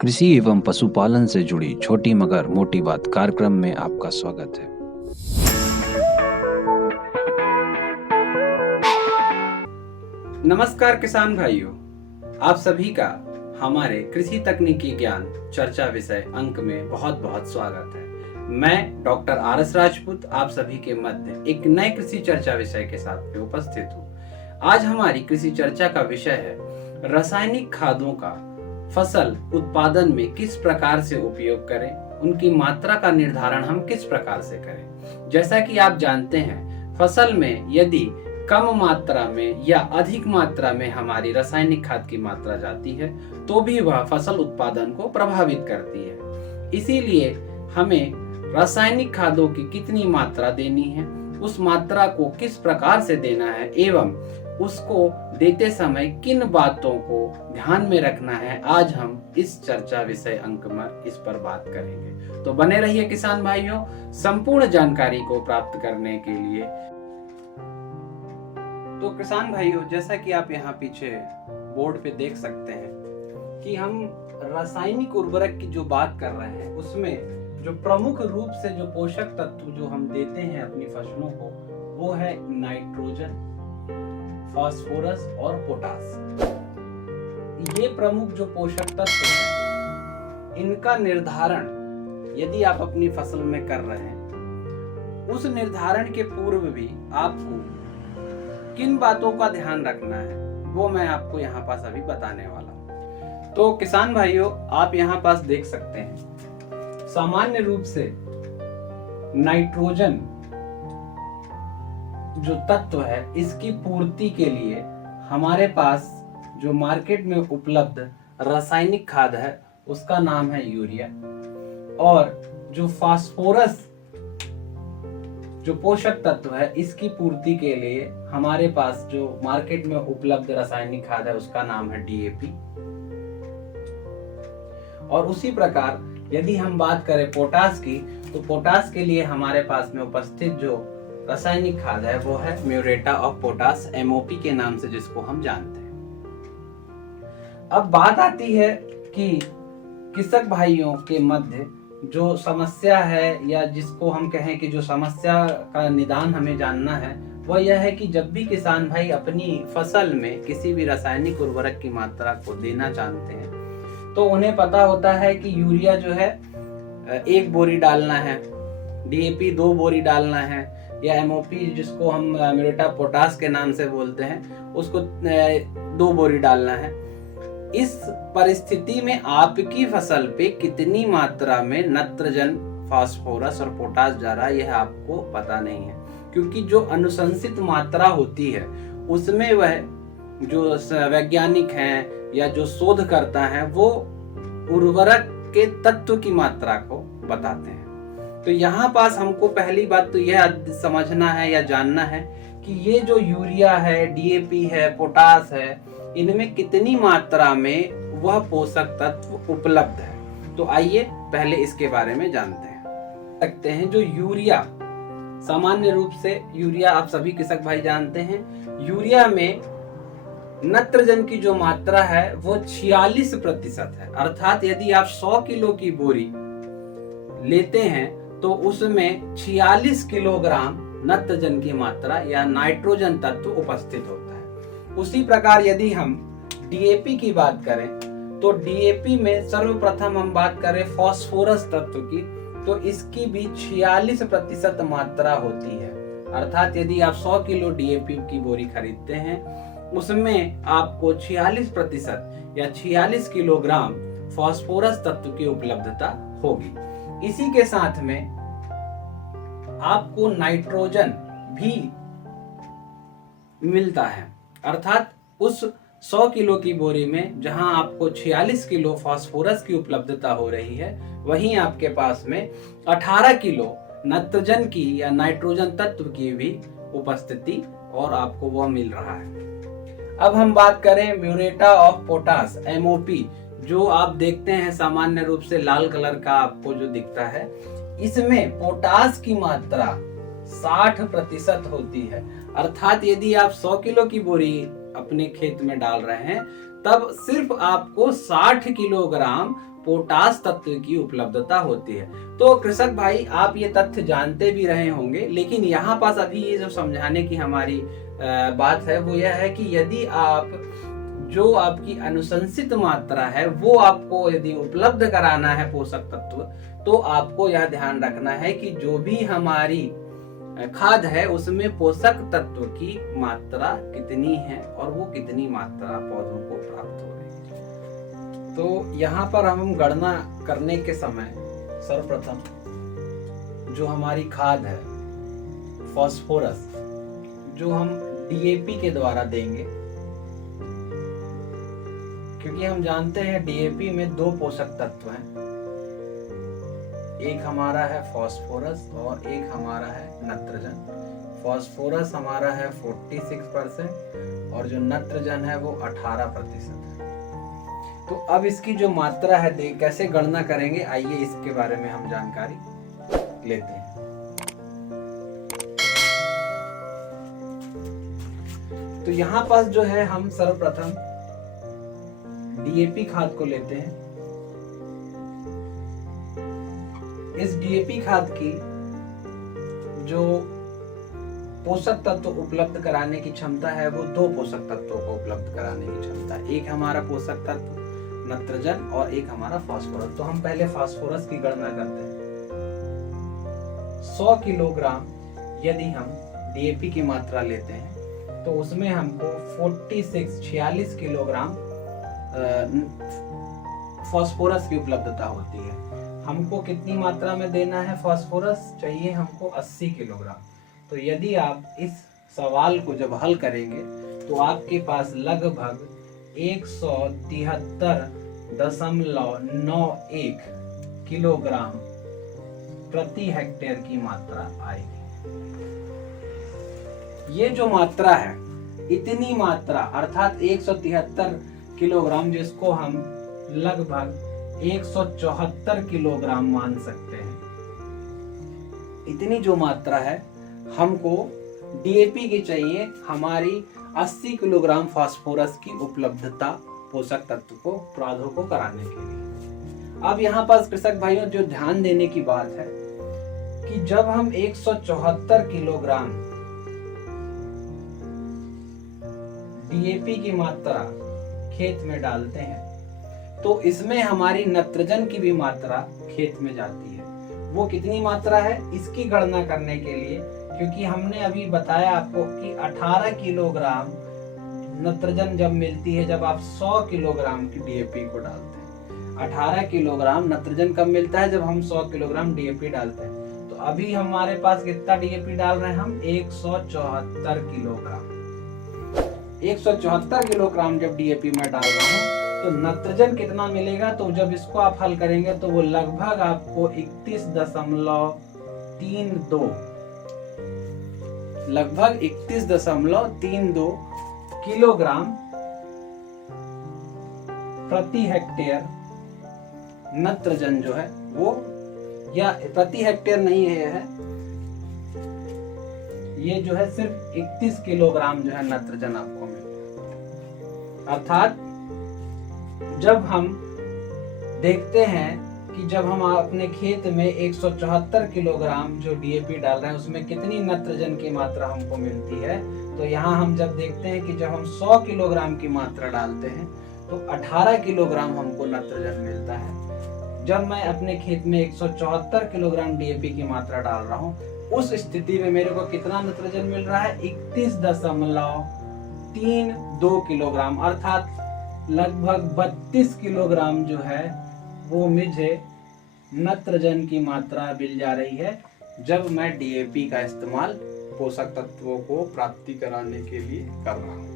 कृषि एवं पशुपालन से जुड़ी छोटी मगर मोटी बात कार्यक्रम में आपका स्वागत है। नमस्कार किसान भाइयों, आप सभी का हमारे कृषि तकनीकी ज्ञान चर्चा विषय अंक में बहुत बहुत स्वागत है। मैं डॉक्टर आर.एस. राजपूत आप सभी के मध्य एक नए कृषि चर्चा विषय के साथ में उपस्थित हूँ। आज हमारी कृषि चर्चा का विषय है रासायनिक खादों का फसल उत्पादन में किस प्रकार से उपयोग करें, उनकी मात्रा का निर्धारण हम किस प्रकार से करें। जैसा कि आप जानते हैं, फसल में यदि कम मात्रा में या अधिक मात्रा में हमारी रासायनिक खाद की मात्रा जाती है तो भी वह फसल उत्पादन को प्रभावित करती है। इसीलिए हमें रासायनिक खादों की कितनी मात्रा देनी है, उस मात्रा को किस प्रकार से देना है एवं उसको देते समय किन बातों को ध्यान में रखना है, आज हम इस चर्चा विषय अंक में इस पर बात करेंगे। तो बने रहिए किसान भाइयों, संपूर्ण जानकारी को प्राप्त करने के लिए। तो किसान भाइयों, जैसा कि आप यहाँ पीछे बोर्ड पे देख सकते हैं कि हम रासायनिक उर्वरक की जो बात कर रहे हैं, उसमें जो प्रमुख रूप से जो पोषक तत्व जो हम देते हैं अपनी फसलों को, वो है नाइट्रोजन, फास्फोरस और पोटास। ये प्रमुख जो पोषक तत्व हैं, इनका निर्धारण यदि आप अपनी फसल में कर रहे हैं, उस निर्धारण के पूर्व भी आपको किन बातों का ध्यान रखना है वो मैं आपको यहाँ पास अभी बताने वाला हूँ। तो किसान भाइयों, आप यहाँ पास देख सकते हैं, सामान्य रूप से नाइट्रोजन जो तत्व है, इसकी पूर्ति के लिए हमारे पास जो मार्केट में उपलब्ध रासायनिक खाद है उसका नाम है यूरिया, और जो फास्फोरस जो पोषक तत्व है, इसकी पूर्ति के लिए हमारे पास जो मार्केट में उपलब्ध रासायनिक खाद है उसका नाम है डीएपी। और उसी प्रकार यदि हम बात करें पोटास की, तो पोटास के लिए हमारे पास में उपस्थित जो रासायनिक खाद है वो है म्यूरेटा ऑफ पोटास, एमओपी के नाम से जिसको हम जानते हैं। अब बात आती है कि कृषक भाइयों के मध्य जो समस्या है, या जिसको हम कहें कि जो समस्या का निदान हमें जानना है, वह यह है कि जब भी किसान भाई अपनी फसल में किसी भी रासायनिक उर्वरक की मात्रा को देना चाहते हैं तो उन्हें पता होता है कि यूरिया जो है 1 बोरी डालना है, डीएपी 2 बोरी डालना है, या एमओपी जिसको हम म्यूरेटा पोटास के नाम से बोलते हैं उसको 2 बोरी डालना है। इस परिस्थिति में आपकी फसल पे कितनी मात्रा में नाइट्रोजन, फास्फोरस और पोटास जा रहा है यह आपको पता नहीं है, क्योंकि जो अनुशंसित मात्रा होती है उसमें वह जो वैज्ञानिक हैं या जो शोधकर्ता हैं वो उर्वरक के तत्व की मात्रा को बताते हैं। तो यहाँ पास हमको पहली बात तो यह समझना है या जानना है कि ये जो यूरिया है, डीएपी है, पोटास है, इनमें कितनी मात्रा में वह पोषक तत्व उपलब्ध है। तो आइए पहले इसके बारे में जानते हैं। सकते हैं जो यूरिया, सामान्य रूप से यूरिया आप सभी कृषक भाई जानते हैं, यूरिया में नाइट्रोजन की जो मात्रा है वो 46% है। अर्थात यदि आप 100 किलो की बोरी लेते हैं तो उसमें 46 किलोग्राम नाइट्रोजन की मात्रा या नाइट्रोजन तत्व उपस्थित होता है। उसी प्रकार यदि हम डीएपी की बात करें तो डीएपी में सर्वप्रथम हम बात करें फास्फोरस तत्व की, तो इसकी भी 46% मात्रा होती है। अर्थात यदि आप 100 किलो डीएपी की बोरी खरीदते हैं उसमें आपको 46% या 46 किलोग्राम फास्फोरस तत्व की उपलब्धता होगी। इसी के साथ में आपको नाइट्रोजन भी मिलता है। अर्थात उस 100 किलो की बोरी में जहां आपको 46 किलो फास्फोरस की उपलब्धता हो रही है, वहीं आपके पास में 18 किलो नाइट्रोजन की या नाइट्रोजन तत्व की भी उपस्थिति और आपको वह मिल रहा है। अब हम बात करें म्यूरेटा ऑफ पोटास, एमओपी, जो आप देखते हैं सामान्य रूप से लाल कलर का आपको जो दिखता है, इसमें पोटास की मात्रा 60% होती है। अर्थात यदि आप 100 किलो की बोरी अपने खेत में डाल रहे हैं तब सिर्फ आपको 60 किलोग्राम पोटास तत्व की उपलब्धता होती है। तो कृषक भाई आप ये तथ्य जानते भी रहे होंगे, लेकिन यहाँ पास अभी ये जो समझाने की हमारी बात है वो यह है कि यदि आप जो आपकी अनुशंसित मात्रा है वो आपको यदि उपलब्ध कराना है पोषक तत्व, तो आपको यह ध्यान रखना है कि जो भी हमारी खाद है उसमें पोषक तत्व की मात्रा कितनी है और वो कितनी मात्रा पौधों को प्राप्त हो रही है। तो यहाँ पर हम गणना करने के समय सर्वप्रथम जो हमारी खाद है फास्फोरस, जो हम डीएपी के द्वारा देंगे, क्योंकि हम जानते हैं डीएपी में दो पोषक तत्व हैं, एक हमारा है फास्फोरस और एक हमारा है नत्रजन। फास्फोरस हमारा है 46% और जो नत्रजन है वो 18% है। तो अब इसकी जो मात्रा है कैसे गणना करेंगे, आइए इसके बारे में हम जानकारी लेते हैं। तो यहाँ पास जो है हम सर्वप्रथम डीएपी खाद को लेते हैं। इस डीएपी खाद की जो पोषक तत्व उपलब्ध कराने की क्षमता है वो दो पोषक तत्वों को उपलब्ध कराने की क्षमता है, एक हमारा पोषक तत्व नत्रजन और एक हमारा फास्फोरस। तो हम पहले फास्फोरस की गणना करते हैं। 100 किलोग्राम यदि हम डीएपी की मात्रा लेते हैं तो उसमें हमको 46 किलोग्राम फास्फोरस की उपलब्धता होती है। हमको कितनी मात्रा में देना है फास्फोरस, चाहिए हमको 80 किलोग्राम। तो यदि आप इस सवाल को जब हल करेंगे तो आपके पास लगभग 173.91 किलोग्राम प्रति हेक्टेयर की मात्रा आएगी। ये जो मात्रा है, इतनी मात्रा अर्थात 173 किलोग्राम, जिसको हम लगभग 174 किलोग्राम मान सकते हैं, इतनी जो मात्रा है हमको डीएपी की चाहिए हमारी 80 किलोग्राम फास्फोरस की उपलब्धता पोषक तत्व को पौधों को कराने के लिए। अब यहाँ पास कृषक भाइयों जो ध्यान देने की बात है कि जब हम 174 किलोग्राम डीएपी की मात्रा खेत में डालते हैं तो इसमें हमारी नत्रजन की भी मात्रा खेत में जाती है। वो कितनी मात्रा है इसकी गणना करने के लिए, क्योंकि हमने अभी बताया आपको कि 18 किलोग्राम नत्रजन जब मिलती है जब आप 100 किलोग्राम की डीएपी को डालते हैं। 18 किलोग्राम नत्रजन कब मिलता है, जब हम 100 किलोग्राम डीएपी डालते हैं। तो अभी हमारे पास कितना डीएपी डाल रहे हैं हम, 174 किलोग्राम। 174 किलोग्राम जब डीएपी में डाल रहा हूँ तो नत्रजन कितना मिलेगा, तो जब इसको आप हल करेंगे तो वो लगभग आपको 31.32 किलोग्राम प्रति हेक्टेयर नत्रजन जो है वो, या प्रति हेक्टेयर नहीं है, ये जो है सिर्फ 31 किलोग्राम जो है नत्रजन आपको मिलेगा। अर्थात जब हम देखते हैं कि जब हम अपने खेत में 174 किलोग्राम जो डीएपी डाल रहे हैं उसमें कितनी नत्रजन की मात्रा हमको मिलती है, तो यहाँ हम जब देखते हैं कि जब हम 100 किलोग्राम की मात्रा डालते हैं तो 18 किलोग्राम हमको नत्रजन मिलता है। जब मैं अपने खेत में 174 किलोग्राम डीएपी की मात्रा डाल रहा हूँ उस स्थिति में मेरे को कितना नत्रजन मिल रहा है, 31.32 किलोग्राम, अर्थात लगभग 32 किलोग्राम जो है वो मुझे नत्रजन की मात्रा मिल जा रही है जब मैं डीएपी का इस्तेमाल पोषक तत्वों को प्राप्ति कराने के लिए कर रहा हूँ।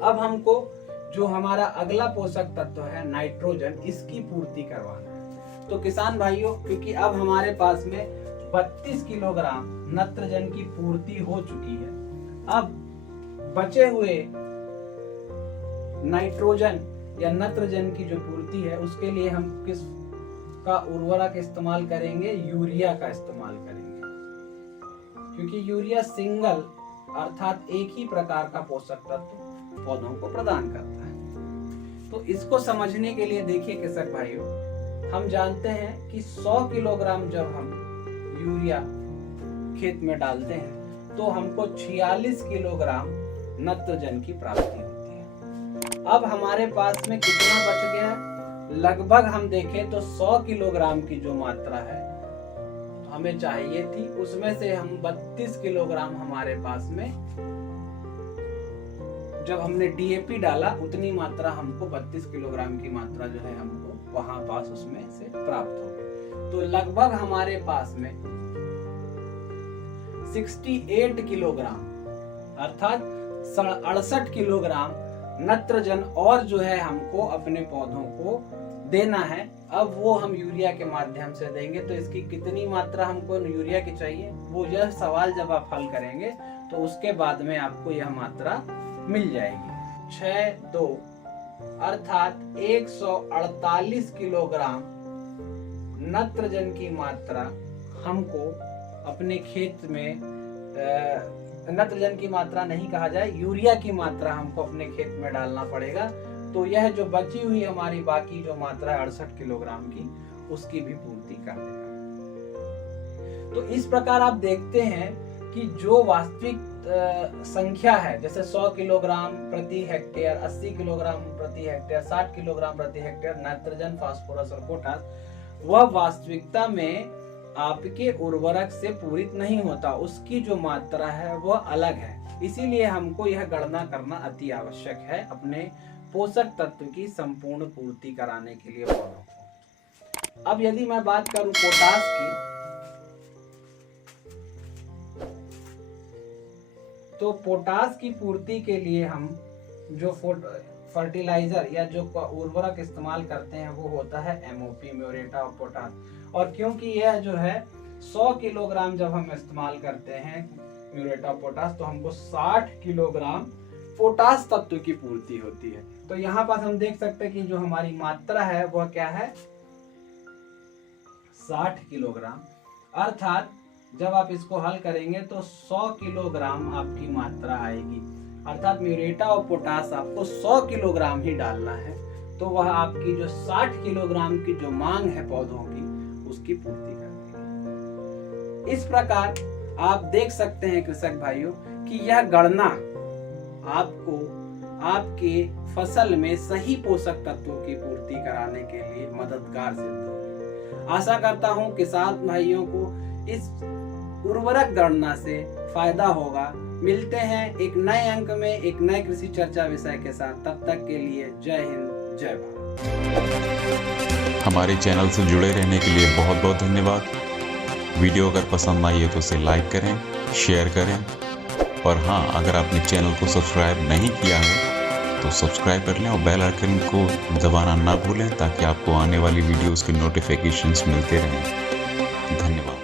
अब हमको जो हमारा अगला पोषक तत्व है नाइट्रोजन, इसकी पूर्ति करवाना है। तो किसान भाइयों, क्योंकि अब हमारे पास में 32 किलोग्राम नत्रजन की पूर्ति हो चुकी है, अब बचे हुए नाइट्रोजन या नत्रजन की जो पूर्ति है उसके लिए हम किस का उर्वरक इस्तेमाल करेंगे, यूरिया का इस्तेमाल करेंगे, क्योंकि यूरिया सिंगल अर्थात एक ही प्रकार का पोषक तत्व पौधों को प्रदान करता है। तो इसको समझने के लिए देखिए कृषक भाइयों हम जानते हैं कि 100 किलोग्राम जब हम यूरिया खेत में डालते हैं तो हमको 46 किलोग्राम नत्रजन की प्राप्ति होती है। अब हमारे पास में कितना बच गया है? लगभग हम देखें तो 100 किलोग्राम की जो मात्रा है हमें चाहिए थी, उसमें से हम 32 किलोग्राम हमारे पास में जब हमने डीएपी डाला उतनी मात्रा हमको 32 किलोग्राम की मात्रा जो है हमको वहां पास उसमें से प्राप्त हो गई। तो लगभग हमारे पास में 68 किलोग्राम अर्थात 68 किलोग्राम नत्रजन और जो है हमको अपने पौधों को देना है। अब वो हम यूरिया के माध्यम से देंगे। तो इसकी कितनी मात्रा हमको यूरिया की चाहिए, वो यह सवाल जब आप हल करेंगे तो उसके बाद में आपको यह मात्रा मिल जाएगी। 6-2 अर्थात 148 किलोग्राम नत्रजन की मात्रा हमको अपने खेत में नत्रजन की मात्रा नहीं कहा जाए, यूरिया की मात्रा हमको अपने खेत में डालना पड़ेगा। तो यह जो बची हुई हमारी बाकी जो मात्रा है 68 किलोग्राम की, उसकी भी पूर्ति कर देगा। तो इस प्रकार आप देखते हैं कि जो वास्तविक संख्या है, जैसे 100 किलोग्राम प्रति हेक्टेयर, 80 किलोग्राम प्रति हेक्टेयर, 60 किलोग्राम प्रति हेक्टेयर नाइट्रोजन, फास्फोरस और पोटास, वह वास्तविकता में आपके उर्वरक से पूरित नहीं होता। उसकी जो मात्रा है वह अलग है। इसीलिए हमको यह गणना करना अति आवश्यक है अपने पोषक तत्व की संपूर्ण पूर्ति कराने के लिए पौधों को। अब यदि मैं बात करूं पोटास की, तो पोटास की पूर्ति के लिए हम जो फर्टिलाइजर या जो उर्वरक इस्तेमाल करते हैं वो होता है एमओपी, म्यूरेटा ऑफ पोटास। और क्योंकि यह जो है 100 किलोग्राम जब हम इस्तेमाल करते हैं म्यूरेटा ऑफ पोटास, तो हमको 60 किलोग्राम पोटास तत्व की पूर्ति होती है। तो यहाँ पर हम देख सकते हैं कि जो हमारी मात्रा है वह क्या है, 60 किलोग्राम। अर्थात जब आप इसको हल करेंगे तो 100 किलोग्राम आपकी मात्रा आएगी। अर्थात म्यूरेटा और पोटास आपको 100 किलोग्राम ही डालना है, तो वह आपकी जो 60 किलोग्राम की जो मांग है पौधों की, उसकी पूर्ति करती है। इस प्रकार आप देख सकते हैं कृषक भाइयों कि यह गणना आपको आपके फसल में सही पोषक तत्वों की पूर्ति कराने के लिए मददगार सिद्ध होगी। आशा करता हूं किसान भाइयों को इस उर्वरक गणना से फायदा होगा। मिलते हैं एक नए अंक में एक नए कृषि चर्चा विषय के साथ। तब तक के लिए जय हिंद, जय भारत। हमारे चैनल से जुड़े रहने के लिए बहुत बहुत धन्यवाद। वीडियो अगर पसंद आई है तो उसे लाइक करें, शेयर करें और हाँ, अगर आपने चैनल को सब्सक्राइब नहीं किया है तो सब्सक्राइब कर लें और बेल आइकन को दबाना ना भूलें ताकि आपको आने वाली वीडियोस के नोटिफिकेशंस मिलते रहें। धन्यवाद।